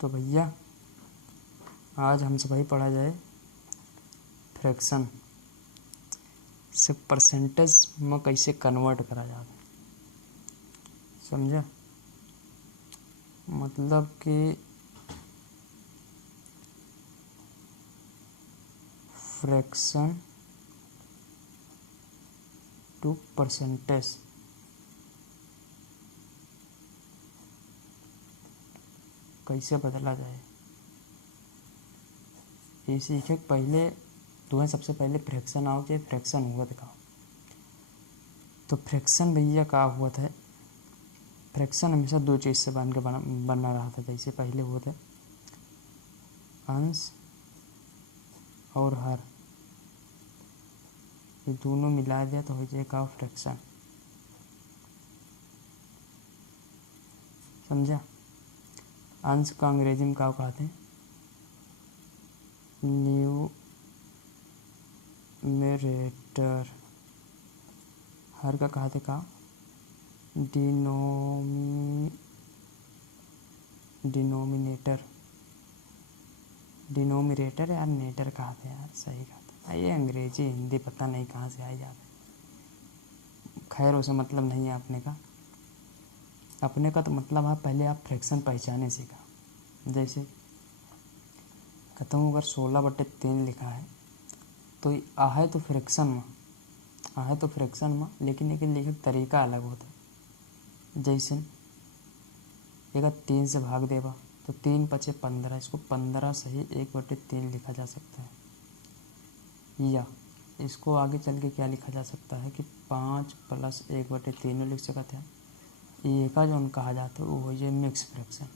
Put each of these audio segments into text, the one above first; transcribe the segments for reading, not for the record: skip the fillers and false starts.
तो भैया आज हमसे भाई पढ़ा जाए फ्रैक्शन से परसेंटेज में कैसे कन्वर्ट करा जाए। समझा? मतलब कि फ्रैक्शन टू परसेंटेज कैसे बदला जाए ये सीखे। पहले तुम्हें सबसे पहले फ्रैक्शन आओ कि फ्रैक्शन हुआ दिखाओ। तो फ्रैक्शन भैया क्या हुआ था, फ्रैक्शन हमेशा दो चीज़ से बन के बना रहा था। जैसे पहले हुआ था अंश और हर, ये दोनों मिला दिया तो हो जाएगा फ्रैक्शन। समझा? अंश का अंग्रेजी में क्या कहते हैं, न्यूमरेटर। हर का कहते का डिनोमिनेटर। डिनोमिनेटर यार नेटर कहते हैं यार, सही कहते हैं। ये अंग्रेजी हिंदी पता नहीं कहाँ से आई जाते। खैर उसे मतलब नहीं है अपने का तो मतलब है पहले आप फ्रैक्शन पहचाने सीखा। जैसे कहता हूँ अगर 16/3 लिखा है तो आ है तो फ्रैक्शन में, लेकिन एक लिखे तरीका अलग होता है। जैसे एक 3 से भाग देगा तो 3 × 5 = 15, इसको 15 सही 1/3 लिखा जा सकता है। या इसको आगे चल के क्या लिखा जा सकता है कि 5 + 1/3 लिख सकते हैं। ये का जो कहा जाता है वो हो जाए मिक्स फ्रैक्शन।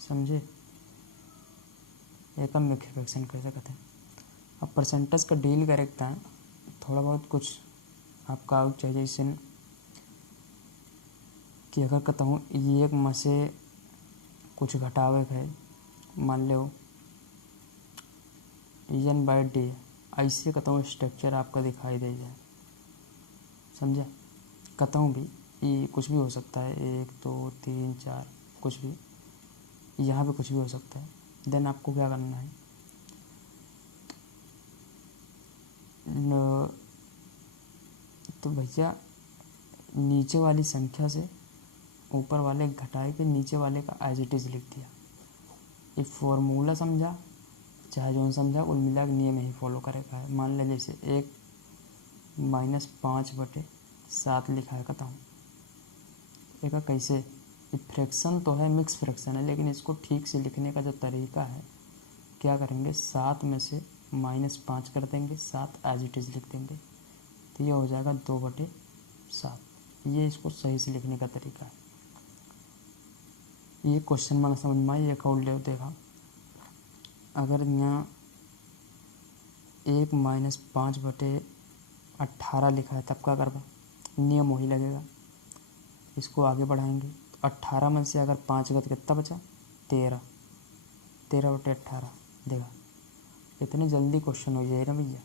समझे? एक मिक्स फ्रैक्शन कह सकते हैं। अब परसेंटेज का डील करेक्टा है थोड़ा बहुत कुछ आपका आउट चाहिए। जैसे कि अगर कहता हूँ ये एक में से कुछ घटावे है, मान लो n/d, ऐसे कहता हूँ स्ट्रक्चर आपका दिखाई दे जाए। समझा? कहता हूँ भी ये कुछ भी हो सकता है, 1 2 3 4 कुछ भी, यहाँ पे कुछ भी हो सकता है। देन आपको क्या करना है, तो भैया नीचे वाली संख्या से ऊपर वाले घटाए के नीचे वाले का एज इट इज़ लिख दिया। ये फॉर्मूला समझा चाहे जो समझा कुल मिला के नियम ही फॉलो करेगा है। मान लें जैसे 1 - 5/7 लिखा है, कहता हूँ एक कैसे, ये फ्रैक्शन तो है, मिक्स फ्रैक्शन है, लेकिन इसको ठीक से लिखने का जो तरीका है क्या करेंगे, 7 में से -5 कर देंगे, 7 एज इट इज़ लिख देंगे तो ये हो जाएगा 2/7। ये इसको सही से लिखने का तरीका है। ये क्वेश्चन में समझ में आई। एक और ले देखा, अगर यहाँ 1 - 5/18 लिखा है तब क्या करवा, नियम वही लगेगा। इसको आगे बढ़ाएंगे तो 18 में से अगर 5 गए तो कितना बचा, 13। 13/18 देखा। इतने जल्दी क्वेश्चन हो जाए ना भैया,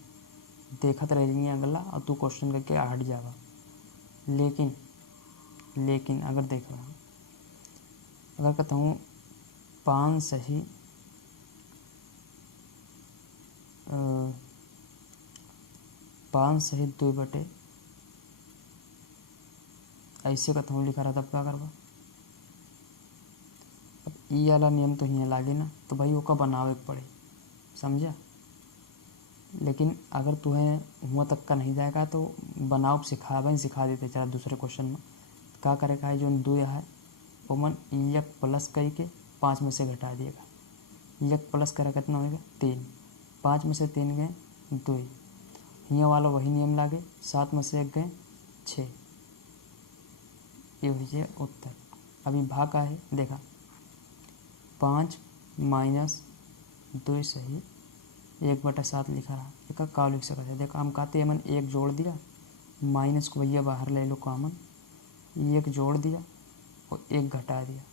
देखत रहेंगे अगला और तू क्वेश्चन करके हट जाएगा। लेकिन अगर देख रहा हूँ, अगर कहता हूँ 5 सही 2/, ऐसे कहता हूँ लिखा रहा तब क्या करवा। अब ई वाला नियम तो यहाँ लागे ना, तो भाई वो का बनावे पड़े। समझा? लेकिन अगर तुम्हें हुआ तक का नहीं जाएगा तो बनाव सिखा देते चला दूसरे क्वेश्चन में। क्या करेगा है जो 2 है वो मन 1 प्लस करके 5 में से घटा दिएगा। 1 प्लस करेगा कितना होगा, 3। 5 में से 3 गए 2, यहाँ वाला वही नियम लागे, 7 में से 1 गए 6। ये हो जाए उत्तर। अभी भाग का है देखा, 5 - 2 सही 1/7 लिखा रहा। एक का लिख सकते हैं, देखो हम कहते हैं मन 1 जोड़ दिया, माइनस को भैया बाहर ले लो कॉमन, 1 जोड़ दिया और 1 घटा दिया।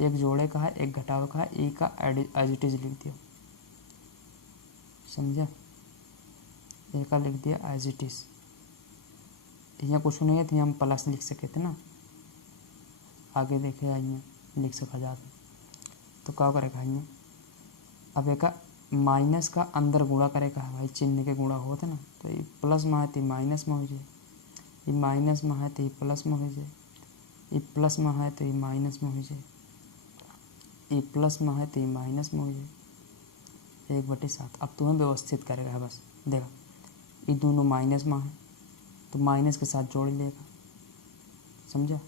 1 जोड़े का है 1 घटावे का है, ए का एज इट इज़ लिख दिया। समझा? ए का लिख दिया एज इट इज़। यहाँ कुछ नहीं है तो यहाँ हम प्लस लिख सके थे ना। आगे देखे आइए, लिख सका जाता। तो क्या करेगा यहाँ, अब एक माइनस का अंदर गुणा करेगा भाई, चिन्ह के गुणा होते ना, तो ये प्लस में है तो माइनस में हो जाए, ये माइनस में है तो ये प्लस में हो जाए, ये प्लस में है तो ये माइनस में हो जाए, ये प्लस में है तो ये माइनस में हो जाए, 1/7। अब तुम्हें व्यवस्थित करेगा बस, देखा ये दोनों माइनस में है तो माइनस के साथ जोड़ लेगा, समझा,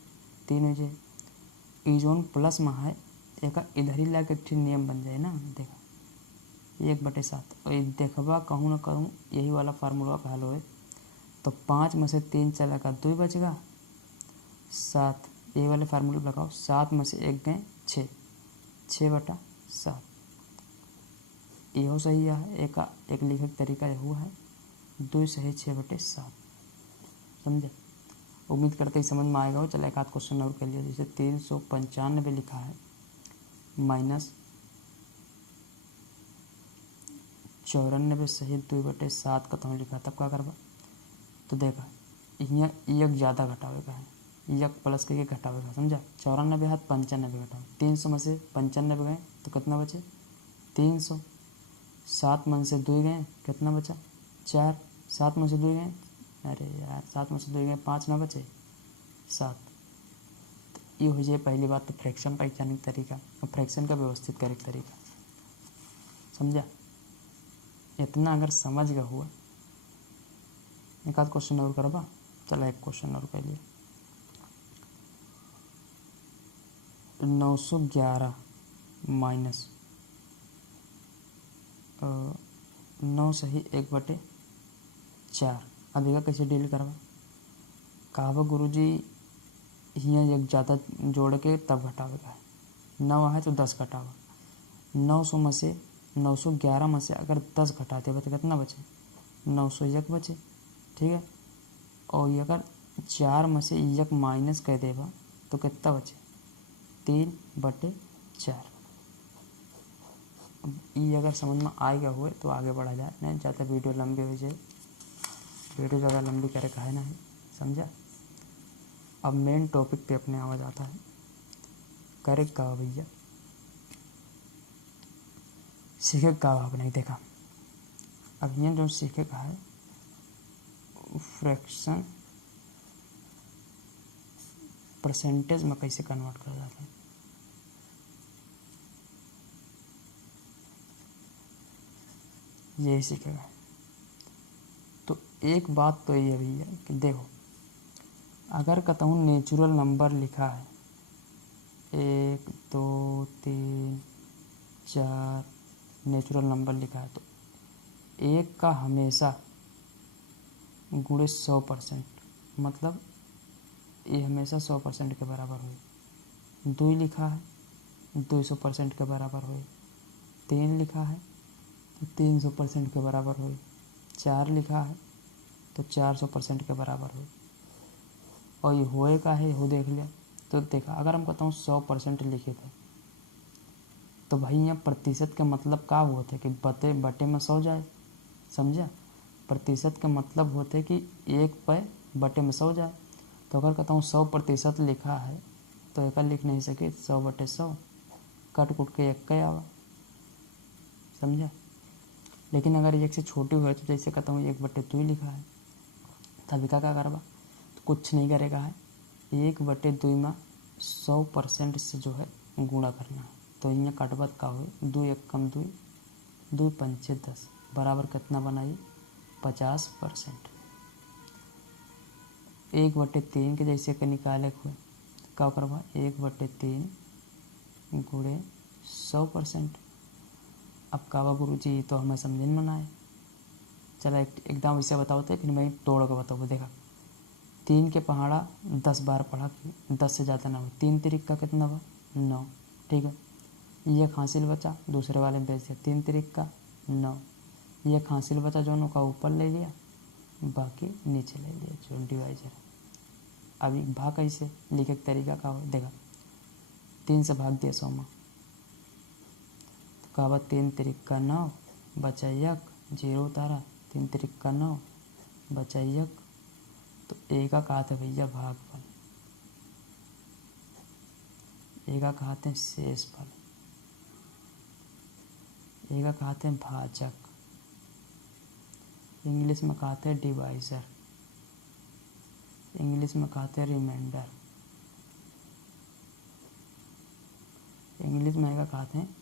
3 हो जाए। ये जोन प्लस में है एक इधर ही ला के ठीक नियम बन जाए ना, देखा 1/7। और ये देखबा कहूँ ना कहूँ यही वाला फार्मूला का हल हो, तो 5 में से 3 चला का 2 बचेगा, 7 ये वाले फार्मूले लगाओ, 7 में से 1 गए 6, 6/7। यहो सही है, एक लिखे तरीका यह हुआ है, 2 सही 6/7, समझे। उम्मीद करते ही समझ में आएगा हो। चलो एक आध क्वेश्चन और कर लिया, जैसे 395 लिखा है माइनस 94 सही 2/7 का तो लिखा, तब क्या करवा, तो देखा यहाँ एक ज़्यादा घटावेगा है, एक प्लस करके घटावेगा, समझा। 94 हाथ 95 घटाओ, 300 में से 95 गए तो कितना बचे 300, 7 में से 2 गए कितना बचा 4, 7 में से 2 गए, अरे यार 7 में से 2 गए 5 ना बचे 7। तो ये हो जाए पहली बात तो फ्रैक्शन पहचानने का तरीका, और फ्रैक्शन का व्यवस्थित करे तरीका, समझा। इतना अगर समझ गया हुआ, एक आध क्वेश्चन और करवा, चलो एक क्वेश्चन और कर लिया। 911 माइनस 9 सही 1/4। अब यह कैसे डील करवा, कहा गुरुजी यहाँ एक ज़्यादा जोड़ के तब घटावेगा, 9 है तो 10 घटावा, 900 में से 911 में से अगर 10 घटाते तो कितना बचे 901 बचे, ठीक है। और ये अगर 4 में से 1 माइनस कर देगा तो कितना बचे 3/4। अब ये अगर समझ में आएगा हुए तो आगे बढ़ा जाए, नहीं ज़्यादा वीडियो लंबी हो जाए, वीडियो ज़्यादा लंबी करे का है ना, समझा। अब मेन टॉपिक पे अपने आवाज़ आता है, करे का भैया सीखे का आपने देखा। अब ये जो सीखे का है फ्रैक्शन परसेंटेज में कैसे कन्वर्ट कर जाता है, यही सीखेगा। तो एक बात तो ये भैया कि देखो, अगर कहूँ नेचुरल नंबर लिखा है 1 2 3 4 नेचुरल नंबर लिखा है, तो 1 का हमेशा गुणे 100%, मतलब ये हमेशा 100% के बराबर हुई। 2 लिखा है 200% के बराबर हुई, 3 लिखा है तो 300% के बराबर हुई, 4 लिखा है तो 400% के बराबर हुई। और ये होए का है हो देख लिया, तो देखा अगर हम कहता हूँ 100% लिखे थे तो भाई यहाँ प्रतिशत का मतलब क्या होते कि बटे में 100 जाए, समझा। प्रतिशत का मतलब होते कि 1 पे बटे में 100 जाए। तो अगर कहता हूँ 100% लिखा है तो एक लिख नहीं सके 100/100, कट कुट के 1 का आवा, समझा। लेकिन अगर 1 से छोटी हुए तो जैसे कहता हूँ 1/2 लिखा है, तभी क्या करवा, तो कुछ नहीं करेगा है, 1/2 में 100% से जो है गुणा करना है। तो यहाँ कटबत का हो 2 1 कम 2 2 5 10 बराबर कितना बनाई 50%। 1/3 के जैसे के निकाले हुए क्या करवा 1/3 गुणे 100%। अब कावा गुरु जी तो हमें समझ में ना आए, चला एकदम वैसे बताओ तो फिर मैं तोड़ के बताऊँ। देखा 3 के पहाड़ा 10 बार पढ़ा, 10 से ज़्यादा ना हो, 3 तिरिक का कितना हुआ 9, ठीक है। ये हासिल बचा दूसरे वाले में भेज दिया, 3 तिरिक का 9, ये हासिल बचा दोनों का ऊपर ले लिया बाकी नीचे ले लिया जो डिवाइजर। अभी भाग कैसे लिखे तरीका का हो, देखा 3 से भाग दिया 100 में, तो कहा 3 तिरिक का 9 बचा 1, 0 उतारा, 3 तिरिक का 9 बचा 1, तो एक का कहा था भैया भागफल। ए का कहते हैं शेषफल, ए का कहते हैं भाजक, इंग्लिश में कहते हैं डिवाइजर, इंग्लिश में कहते हैं रिमाइंडर, इंग्लिश में ए का कहते हैं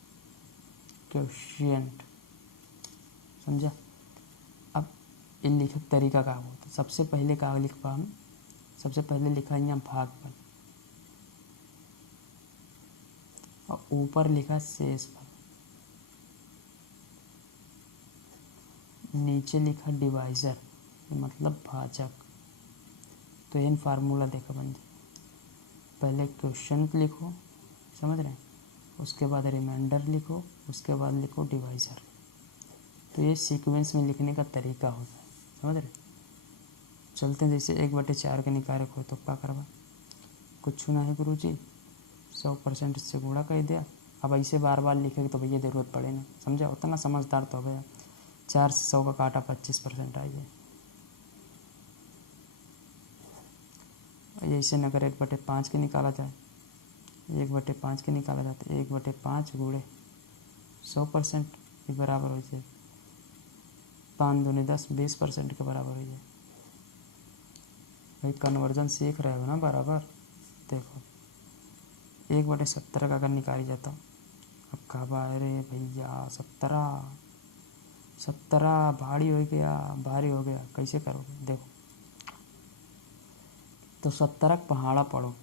क्वोशिएंट। समझा। अब इन लिखक तरीका का होता है। सबसे पहले का लिख पा हम, सबसे पहले लिखा है यहाँ भागफल और ऊपर लिखा शेषफल, नीचे लिखा डिवाइजर मतलब भाजक। तो इन फार्मूला देखो बन जाए, पहले क्वेश्चन लिखो, समझ रहे हैं, उसके बाद रिमाइंडर लिखो, उसके बाद लिखो डिवाइजर। तो ये सीक्वेंस में लिखने का तरीका होता है, समझ रहे। चलते हैं, जैसे 1/4 के निकारक हो तो क्या करवा, कुछ ना है गुरुजी, 100% इससे गुणा कर दिया। अब ऐसे बार बार लिखेंगे तो भैया ज़रूरत पड़े ना, समझा, उतना समझदार तो हो गया। 4 से 100 का काटा 25% आइए। ऐसे नगर 1/5 के निकाला जाए, 1/5 के निकाला जाता है, 1/5 गुणे 100% के बराबर हो जाए 5 दूनी 10, 20% के बराबर हो जाए। भाई कन्वर्जन सीख रहे हो ना बराबर। देखो 1/17 का अगर निकाली जाता, अब कहा अरे भैया 17 भारी हो गया, भारी हो गया, कैसे करोगे। देखो तो 17 पहाड़ा पढ़ो,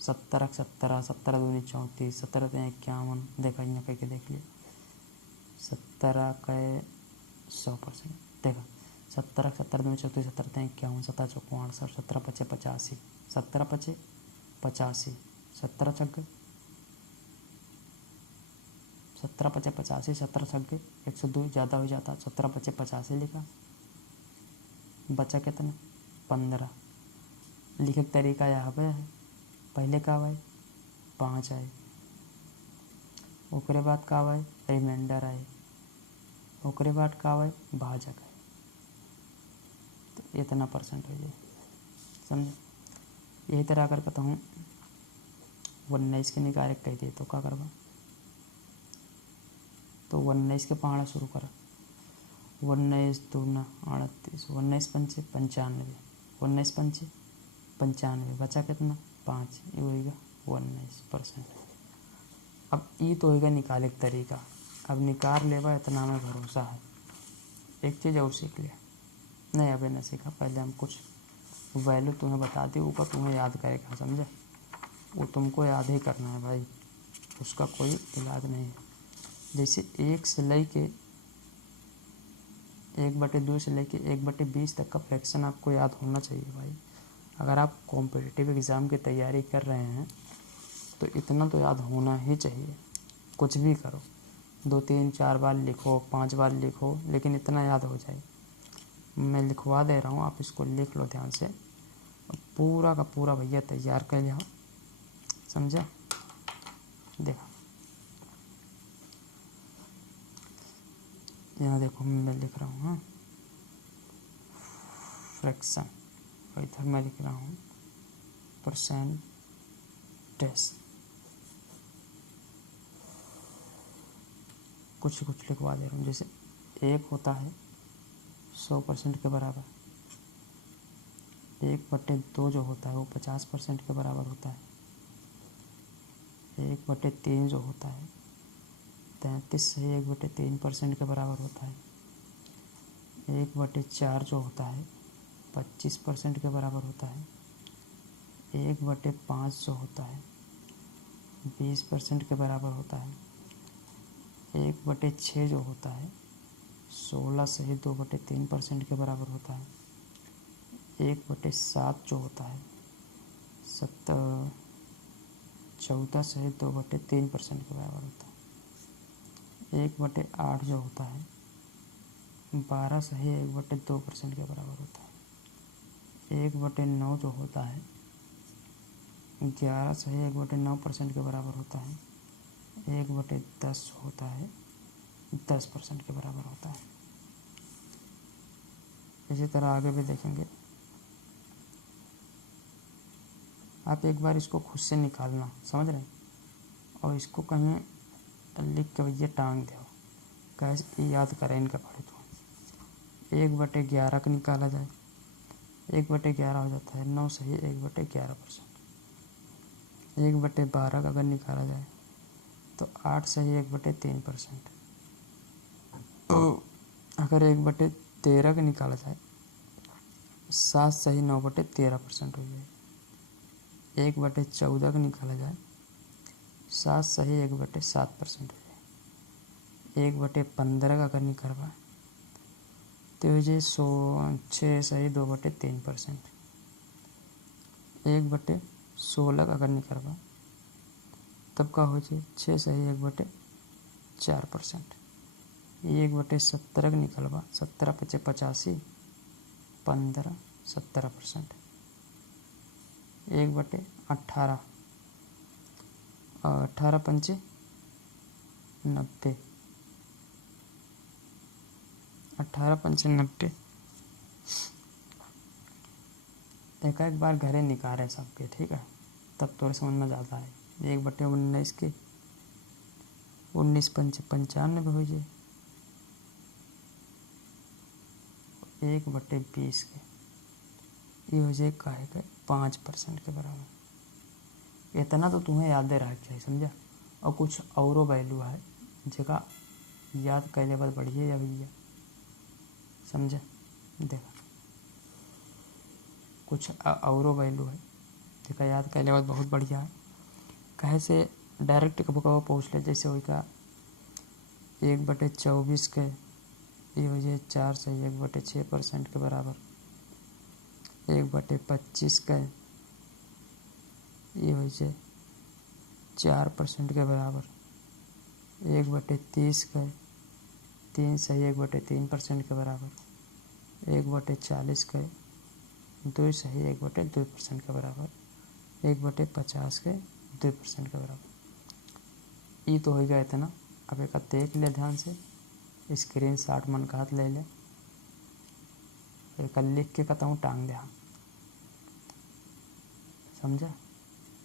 17 17, 17 दूनी 34, 17 51, देखा यहाँ कह के देख लिया, 17 का 100%, देखा 17 17 दूनी 34, 17 51, 17 चौको 68, 17 पचे 85, 17 पचे 85, 17 छक्के 17 पचे 85, 17 छक्के 102 ज़्यादा हो जाता, 17 पचे 85 लिखा, बचा कितना 15। लिखक तरीका यहाँ पे है, पहले का आए 5 आए, ओकरे बाद का आए रिमाइंडर आए, ओकरे बाद का आए भाजक आए, तो इतना % हो जाए, समझे। यही तरह अगर कहता हूँ 19 के निकारक कह दिए तो क्या करवा, तो 19 के पहाड़ा शुरू करा, 19 दूना 38, 19 पंचे 95, 19 पंचे 95, बचा कितना 5, ये होगा 19%। अब ये तो होगा निकाले का तरीका, अब निकाल लेवा इतना हमें भरोसा है। एक चीज़ और सीख लिया, नहीं अभी नहीं सीखा, पहले हम कुछ वैल्यू तुम्हें बता दी, ऊपर तुम्हें याद करेगा, समझे, वो तुमको याद ही करना है भाई, उसका कोई इलाज नहीं है। जैसे 1 से लेके 1/2 से लेके 1/20 तक का फ्रैक्शन आपको याद होना चाहिए भाई। अगर आप कॉम्पिटिटिव एग्ज़ाम की तैयारी कर रहे हैं तो इतना तो याद होना ही चाहिए। कुछ भी करो, 2 3 4 बार लिखो, 5 बार लिखो, लेकिन इतना याद हो जाए। मैं लिखवा दे रहा हूँ, आप इसको लिख लो ध्यान से, पूरा का पूरा भैया तैयार कर लिया, समझा। देखो यहाँ देखो मैं लिख रहा हूँ, हाँ फ्रैक्शन, और इधर मैं लिख रहा हूँ परसेंटेज, कुछ लिखवा दे रहा हूँ। जैसे 1 होता है 100% के बराबर, 1/2 जो होता है वो 50% के बराबर होता है, 1/3 जो होता है 33 से 1/3% के बराबर होता है, 1/4 जो होता है 25% के बराबर होता है, 1/5 जो होता है 20% के बराबर होता है, 1/6 जो होता है 16 से 2/3% के बराबर होता है, 1/7 जो होता है 14 से 2/3% के बराबर होता है, 1/8 जो होता है 12 से 1/2% के बराबर होता है, 1/9 जो होता है 11 से 1/9% के बराबर होता है, 1/10 जो होता है 10% के बराबर होता है। इसी तरह आगे भी देखेंगे, आप एक बार इसको खुद से निकालना, समझ रहे हैं। और इसको कहीं लिख के भैया टांग दो, कैसे याद करें इनका पढ़े तो। 1/11 का निकाला जाए, 1/11 हो जाता है 9 सही 1/11%। 1/12 का अगर निकाला जाए तो 8 सही 1/3%। तो अगर 1/13 का निकाला जाए 7 सही 9/13% हो जाए। 1/14 का निकाला जाए 7 सही 1/7% हो जाए। 1/15 का अगर निकालवा तो हो जाए 6 सही 2/3%। 1/16 का अगर निकालवा तब का हो जाए 6 सही 1/4%। 1/17 का निकालवा 17 × 5 = 85, 15 17%। 1/18 और 18 × 5 = 90, 18 × 5 = 90। एक बार घरे निकाले सबके, ठीक है, तब तो समझ में ज़्यादा है। 1/19 के 19 × 5 = 95 हो जाए। 1/20 के ये हो जाए काहे का 5% के बराबर। इतना तो तुम्हें याद रखना चाहिए, समझा। और कुछ और वैल्यू है जगह याद कैले बाद बढ़िया या भैया, समझा। देखा कुछ और वैल्यू है जगह याद कैले बाद बहुत बढ़िया है। कहे से डायरेक्ट कबो कबो पूछ ले, जैसे हुई का 1/24 के ये हो जाए 4 सही 1/6% के बराबर। 1/25 का ये हो जाए 4% के बराबर। 1/30 का 3 सही 1/3% के बराबर। 1/40 का 2 सही 1/2% के बराबर। 1/50 के 2% के बराबर। ये तो हो गया इतना। अब एक देख ले ध्यान से, स्क्रीन शॉट मन का हाथ ले ले, एक लिख के कहता हूँ टांग दे, समझा।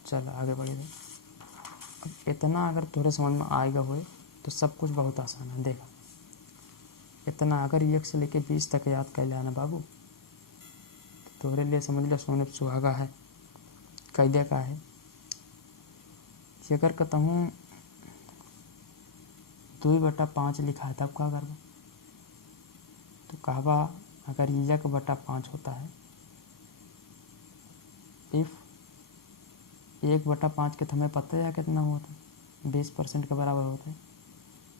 चल आगे बढ़े। अब इतना अगर थोड़े समझ में आएगा हुए तो सब कुछ बहुत आसान है। देखा इतना अगर 1 से लेके 20 तक याद कर लेना बाबू, तो तोहरे लिए समझ लो सोने पे सुहागा है। कैदे का है अगर कहता हूँ 2/5 लिखा है तब क्या करवा, तो कहवा अगर 1/5 होता है, इफ 1/5 के तुम्हें पता है कितना होता है, 20% के बराबर होता है।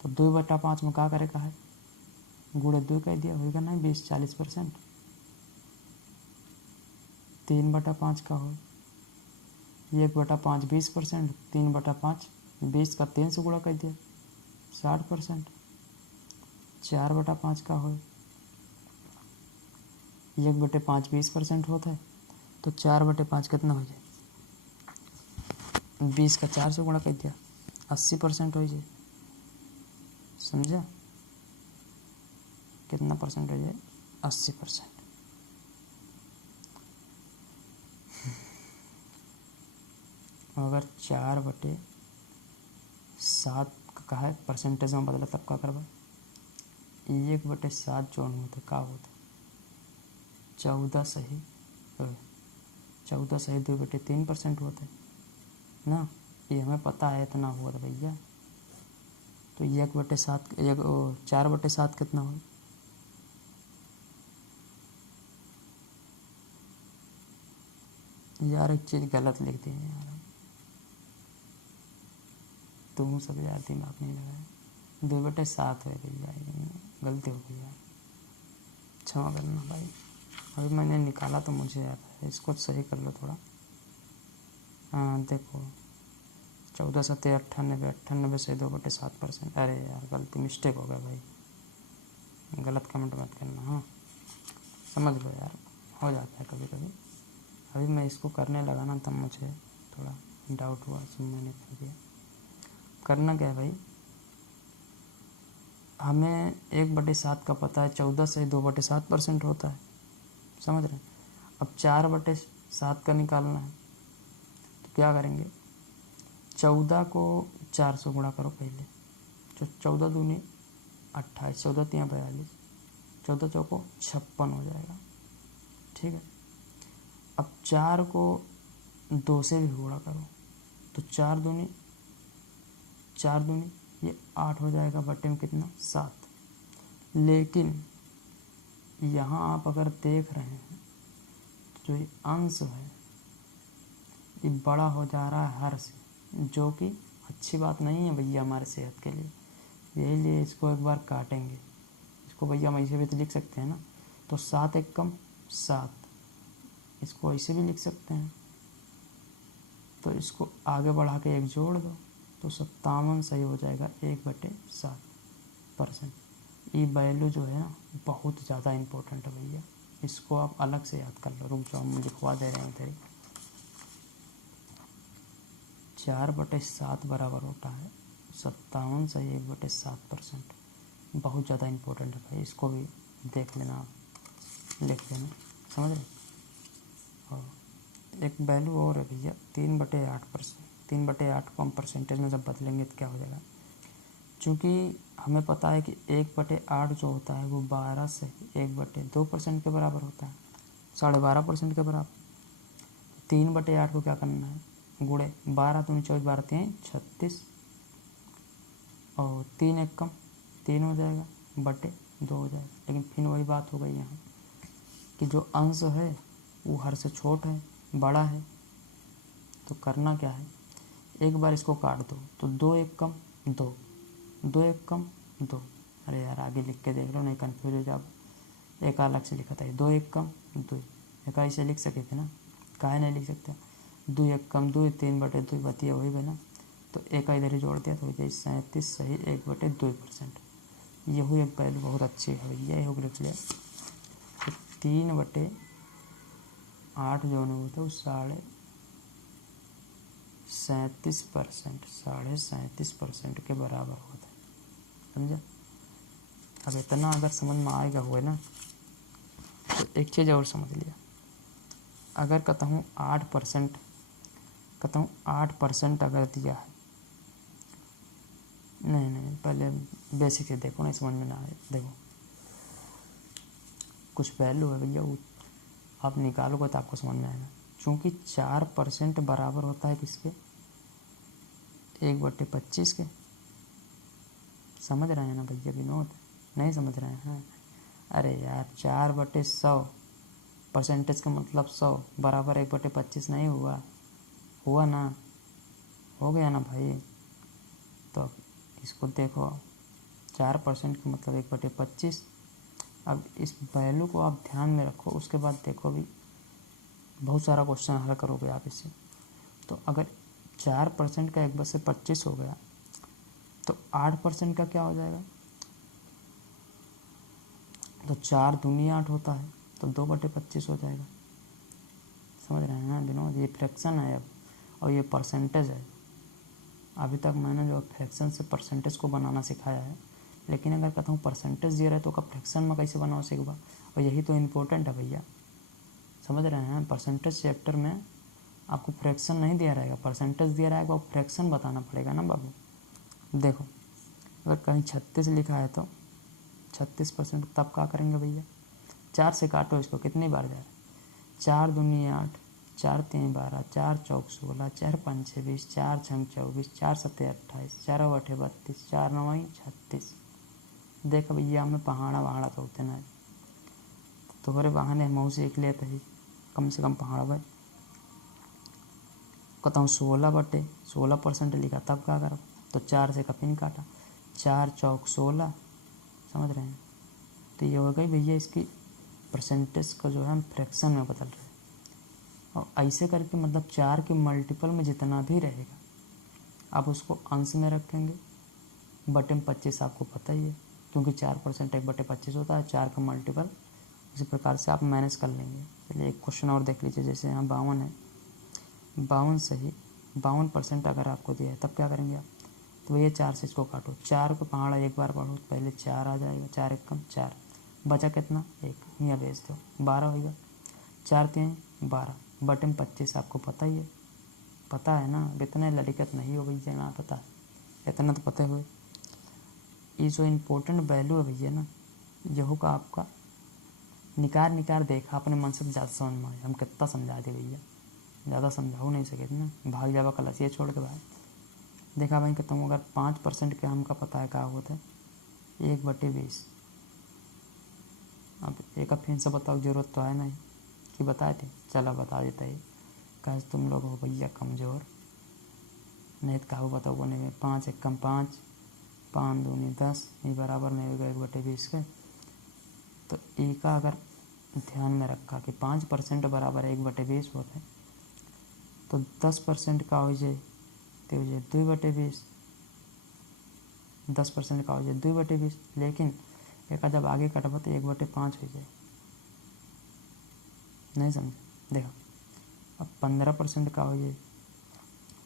तो 2/5 में क्या करे का है, गुणे 2 कह दिया, होगा ना 20 40%। 3/5 का हो 1/5 20%, 3/5 20 का 3 से गुणा कर दिया 60%। 4/5 का हो 1/5 20% होता है, तो 4/5 कितना हो जाए, 20 का 4 से गुणा कर दिया 80% हो जाए, समझा। कितना परसेंट हो जाए, 80%। अगर 4/7 का कहा है परसेंटेज में बदला तब का करवा, 1/7 जो होता का होता 14 सही 2/3% होता है ना। ये हमें पता है इतना हुआ था भैया। तो 1/7 4/7 कितना हो, यार एक चीज़ गलत लिख दी है यार, तुम सब यार दिमाग नहीं लगाया। 2/7 है भैया, गलती हो गई यार, क्षमा करना भाई। अभी मैंने निकाला तो मुझे याद है, इसको सही कर लो थोड़ा। हाँ देखो 14 7 98, 98 से 2/7%। अरे यार गलती मिस्टेक हो गया भाई, गलत कमेंट मत करना। हाँ समझ लो यार, हो जाता है कभी कभी। अभी मैं इसको करने लगा ना तब मुझे थोड़ा डाउट हुआ, तो मैंने कर दिया। करना क्या है भाई, हमें 1/7 का पता है 14 से 2/7% होता है, समझ रहे हैं। अब 4/7 का निकालना है, तो क्या करेंगे, 14 को 4 से गुणा करो पहले, तो 14 दूनी 28, 14 तियाँ 42, 14 चौको 56 हो जाएगा। ठीक है, अब 4 को 2 से भी गुणा करो, तो 4 दूनी ये 8 हो जाएगा, बटे में कितना 7। लेकिन यहाँ आप अगर देख रहे हैं जो ये अंश है ये बड़ा हो जा रहा है हर से, जो कि अच्छी बात नहीं है भैया हमारे सेहत के लिए। यही लिए इसको एक बार काटेंगे, इसको भैया हम ऐसे भी तो लिख सकते हैं ना, तो 7 एक कम 7, इसको ऐसे भी लिख सकते हैं, तो इसको आगे बढ़ा के 1 जोड़ दो, तो 57 सही हो जाएगा 1/7%। ये वैल्यू जो है ना बहुत ज़्यादा इम्पोर्टेंट है भैया, इसको आप अलग से याद कर लो। रुक जाओ, हम लिखवा दे रहे हैं इधर ही। 4/7 बराबर होता है 57 सही 1/7%। बहुत ज़्यादा इम्पोर्टेंट है भाई, इसको भी देख लेना, आप लिख लेना, समझ रहे। और एक वैल्यू और है भैया 3/8%। 3/8 को हम परसेंटेज में जब बदलेंगे तो क्या हो जाएगा, चूँकि हमें पता है कि 1/8 जो होता है वो 12 से 1/2% के बराबर होता है, 12.5% के बराबर। 3/8 को क्या करना है, गुणे 12 दूनी 24, 12 3 36, और 3 एक कम 3 हो जाएगा, बटे 2 हो जाएगा। लेकिन फिर वही बात हो गई यहाँ कि जो अंश है वो हर से छोट है, बड़ा है, तो करना क्या है, एक बार इसको काट दो, तो 2 एक कम 2, 2 एक कम 2। अरे यार आगे लिख के देख लो, नहीं कन्फ्यूज हो जाओ, एक अलग से लिखा था, 2 एक कम 2, एक ऐसे लिख सके थे ना, काहे नहीं लिख सकते। 2 एक कम 2, 3/2 बतिया वही बना, तो एक इधर ही जोड़ दिया, तो हो जाए 37 सही 1/2%। यही एक वैल्यू बहुत अच्छी है भैया, यही लिख लिया। तो 3/8 जो है वो तो 37% के बराबर होता है, समझा। अब इतना अगर समझ में आएगा हुआ ना, तो एक चीज़ और समझ लिया, अगर कहता हूँ 8% अगर दिया है, नहीं पहले बेसिक से देखो, नहीं समझ में ना आए, देखो कुछ वैल्यू है भैया वो आप निकालोगे तो आपको समझ में आएगा। चूँकि 4% बराबर होता है किसके, 1/25 के। समझ रहे हैं ना भैया विनोद, नहीं समझ रहे हैं। अरे यार 4/100 परसेंटेज का मतलब 100 बराबर 1/25 नहीं हुआ ना, हो गया ना भाई। तो इसको देखो 4% का मतलब 1/25। अब इस वैल्यू को आप ध्यान में रखो, उसके बाद देखो भी बहुत सारा क्वेश्चन हल करोगे आप इससे। तो अगर 4% का 1/25 हो गया, तो 8% का क्या हो जाएगा, तो 4 दूनी 8 होता है, तो 2/25 हो जाएगा। समझ रहे हैं ना विनोद, ये फ्रैक्शन है अब, और ये परसेंटेज है। अभी तक मैंने जो फ्रैक्शन से परसेंटेज को बनाना सिखाया है, लेकिन अगर कहता हूँ परसेंटेज दे रहा है तो कब फ्रैक्शन में कैसे बनाओ सीखा, और यही तो इम्पोर्टेंट है भैया। समझ रहे हैं, परसेंटेज चैप्टर में आपको फ्रैक्शन नहीं दिया रहेगा, परसेंटेज दिया रहेगा, और फ्रैक्शन बताना पड़ेगा ना बाबू। देखो अगर कहीं 36 लिखा है तो 36% तब क्या करेंगे भैया, 4 से काटो इसको, कितनी बार जा रहा है, 4 दूनी 8, 4 3 12, 4 चौक 16, 4 5 6 20, 4 6 24, 4 7 28, 4 8 32, 4 9 36। देख भैया हमें पहाड़ा तो होते ना, तोहरे बहाने हम सीख लेते ही कम से कम पहाड़ भाई। कहता हूँ 16% लिखा, तब क्या करो, तो 4 से कपिन काटा, 4 चौक 16। समझ रहे हैं, तो ये हो गई भैया इसकी परसेंटेज को जो है हम फ्रैक्शन में बदल रहे हैं। और ऐसे करके मतलब 4 के मल्टीपल में जितना भी रहेगा आप उसको अंश में रखेंगे, बटे में 25 आपको पता ही है, क्योंकि 4% 1/25 होता है, 4 का मल्टीपल। इसी प्रकार से आप मैनेज कर लेंगे। चलिए एक क्वेश्चन और देख लीजिए, जैसे यहाँ 52 है, 52 सही 52% अगर आपको दिया है, तब क्या करेंगे आप, तो ये 4 से इसको काटो, 4 को पहाड़ा एक बार पढ़ो, पहले 4 आ जाएगा, 4 एक कम 4, बचा कितना 1, यहाँ भेज दो, 12 होगा, 4 3 12, बटे में 25 आपको पता ही है, पता है ना, अब इतने ललिकत नहीं हो भैया ना पता। इतना तो पता हुए। ये जो इम्पोर्टेंट वैल्यू है भैया ना, ये होगा आपका निकार देखा अपने मन से ज़्यादा समझ में आए। हम कितना समझा दे भैया, ज़्यादा समझाओ नहीं सके ना, भाग जावा क्लास ये छोड़ के भाई। देखा भाई कितना, अगर 5% के हमका पता है क्या होता है 1/20। अब एक फिर से बताओ, जरूरत तो है नहीं कि बताए थे, चलो बता देता है। कहे तुम लोग हो भैया कमज़ोर, नहीं तो कहो बताओ बने में 5 एकम 5, 5 दूनी 10, ये बराबर नहीं होगा 1/20 के। तो ए का अगर ध्यान में रखा कि 5% बराबर 1/20 होता है, तो 10% का हो जाए तो हो जाए 2/20, 10% का हो जाए 2/20। लेकिन एक जब आगे कटवा तो 1/5 हो जाए। नहीं समझे? देखो अब 15% का हो जाए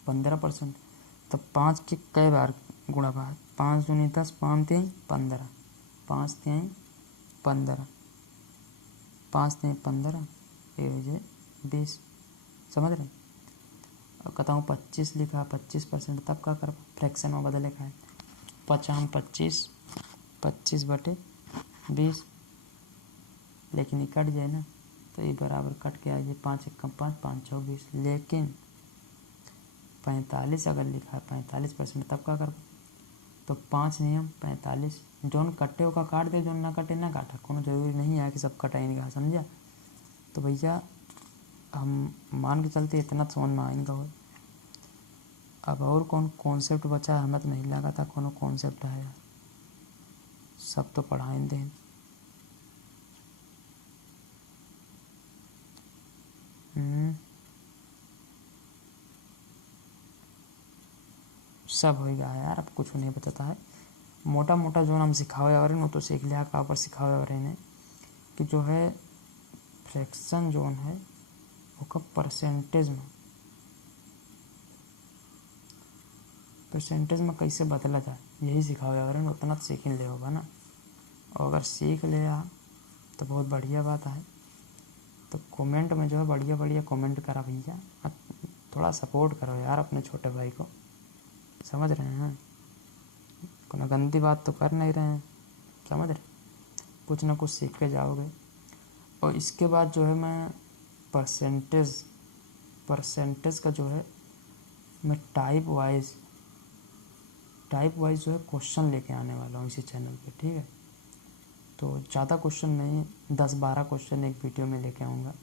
15%, तो 5 के कई बार गुणा बार, 5 दूनी 10, 5 3 15, 5 3 15, 5 3 15, ये हो जाए 20। समझ रहे? अब कहता हूँ 25 लिखा, 25% तब का कर फ्रैक्शन में बदले का है 5 25/20। लेकिन ये कट जाए ना, तो ये बराबर कट के आ जाए 5 एकम 5, 5 6 20। लेकिन 45 अगर लिखा है 45% तब का कर, तो 5 नियम 45, जोन कटे होगा काट दे, जोन ना कटे ना काटा, कोनो जरूरी नहीं है कि सब कटा इनका। समझा? तो भैया हम मान के चलते इतना समझ में आएगा हो। अब और कौन कॉन्सेप्ट बचा है, हमें तो नहीं लगा था कोनो कॉन्सेप्ट है यार, सब तो पढ़ाएंगे। सब हो गया है यार, अब कुछ नहीं बचता है। मोटा मोटा जो हम सिखावे और वो तो सीख लिया का पर सिखावे और ने कि जो है फ्रैक्शन जोन है वो का परसेंटेज में कैसे बदला जाए, यही सिखावे और उतना तो सीख ही ले होगा ना। और अगर सीख लिया तो बहुत बढ़िया बात है। तो कमेंट में जो है बढ़िया बढ़िया कमेंट करा भैया, थोड़ा सपोर्ट करो यार अपने छोटे भाई को। समझ रहे हैं? कोनो गंदी बात तो कर नहीं रहे हैं, समझ रहे? कुछ ना कुछ सीख के जाओगे। और इसके बाद जो है मैं परसेंटेज का जो है मैं टाइप वाइज जो है क्वेश्चन लेके आने वाला हूँ इसी चैनल पे, ठीक है? तो ज़्यादा क्वेश्चन नहीं, 10-12 क्वेश्चन एक वीडियो में लेके आऊँगा।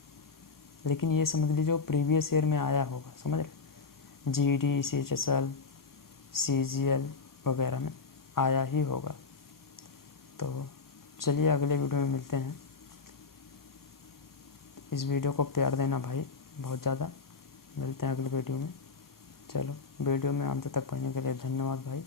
लेकिन ये समझ लीजिए प्रीवियस ईयर में आया होगा, समझ रहे? GD CHSL CGL वगैरह में आया ही होगा। तो चलिए अगले वीडियो में मिलते हैं। इस वीडियो को प्यार देना भाई बहुत ज़्यादा। मिलते हैं अगले वीडियो में। चलो वीडियो में अंत तक पढ़ने के लिए धन्यवाद भाई।